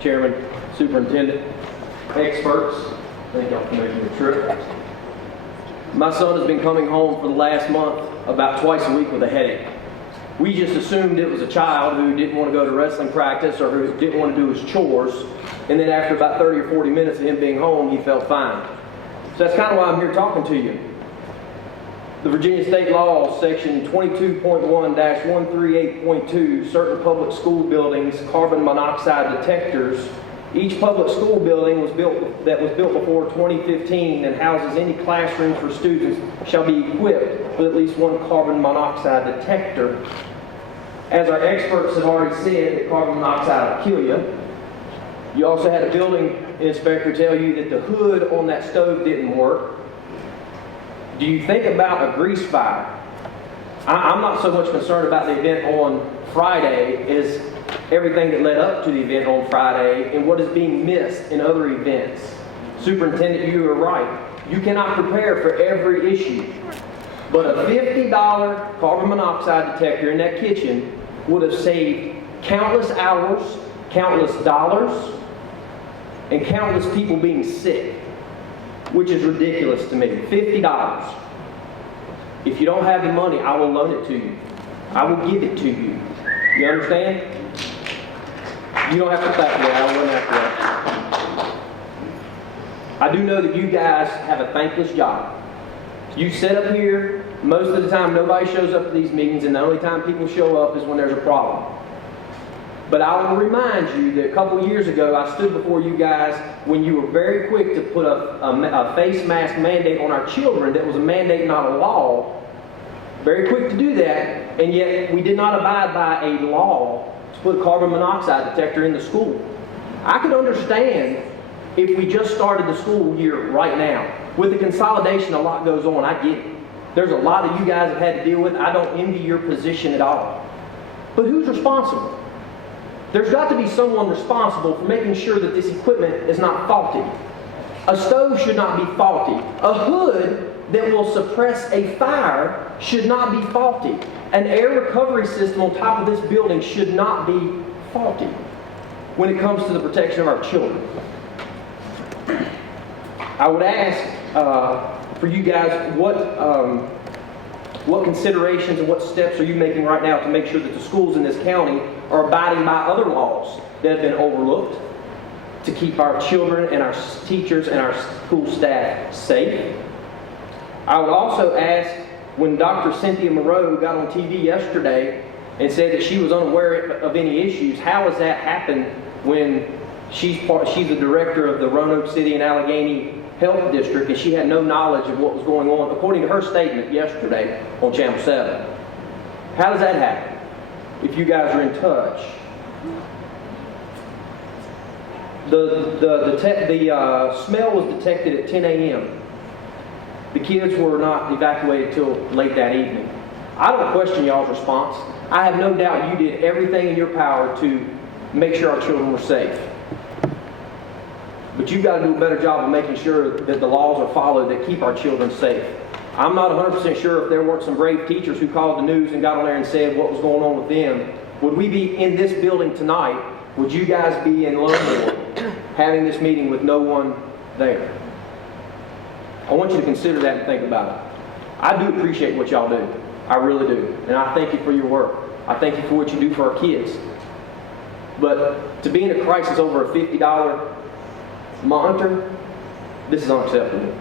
Chairman, Superintendent, experts. Thank y'all for making the trip. My son has been coming home for the last month about twice a week with a headache. We just assumed it was a child who didn't want to go to wrestling practice or who didn't want to do his chores. And then after about 30 or 40 minutes of him being home, he felt fine. So that's kind of why I'm here talking to you. The Virginia State Law, Section 22.1-138.2, certain public school buildings, carbon monoxide detectors. Each public school building was built before 2015 and houses any classroom for students shall be equipped with at least one carbon monoxide detector. As our experts have already said, that carbon monoxide will kill you. You also had a building inspector tell you that the hood on that stove didn't work. Do you think about a grease fire? I'm not so much concerned about the event on Friday as everything that led up to the event on Friday and what is being missed in other events. Superintendent, you are right. You cannot prepare for every issue. But a $50 carbon monoxide detector in that kitchen would have saved countless hours, countless dollars, and countless people being sick, which is ridiculous to me. $50. If you don't have the money, I will loan it to you. I will give it to you. You understand? You don't have to clap for that. I wouldn't have to. I do know that you guys have a thankless job. You sit up here, most of the time nobody shows up to these meetings, and the only time people show up is when there's a problem. But I will remind you that a couple of years ago, I stood before you guys when you were very quick to put a face mask mandate on our children that was a mandate, not a law. Very quick to do that, and yet we did not abide by a law to put a carbon monoxide detector in the school. I could understand if we just started the school year right now. With the consolidation, a lot goes on. I get it. There's a lot that you guys have had to deal with. I don't envy your position at all. But who's responsible? There's got to be someone responsible for making sure that this equipment is not faulty. A stove should not be faulty. A hood that will suppress a fire should not be faulty. An air recovery system on top of this building should not be faulty when it comes to the protection of our children. I would ask for you guys, what considerations and what steps are you making right now to make sure that the schools in this county are abiding by other laws that have been overlooked to keep our children and our teachers and our school staff safe? I would also ask, when Dr. Cynthia Moreau got on TV yesterday and said that she was unaware of any issues, how has that happened when she's the director of the Roanoke City and Alleghany Health District and she had no knowledge of what was going on, according to her statement yesterday on Channel 7? How does that happen if you guys are in touch? The smell was detected at 10 a.m. The kids were not evacuated till late that evening. I don't question y'all's response. I have no doubt you did everything in your power to make sure our children were safe. But you've got to do a better job of making sure that the laws are followed that keep our children safe. I'm not 100% sure if there weren't some brave teachers who called the news and got on there and said what was going on with them. Would we be in this building tonight? Would you guys be in Longmore having this meeting with no one there? I want you to consider that and think about it. I do appreciate what y'all do. I really do. And I thank you for your work. I thank you for what you do for our kids. But to be in a crisis over a $50 monitor, this is unacceptable.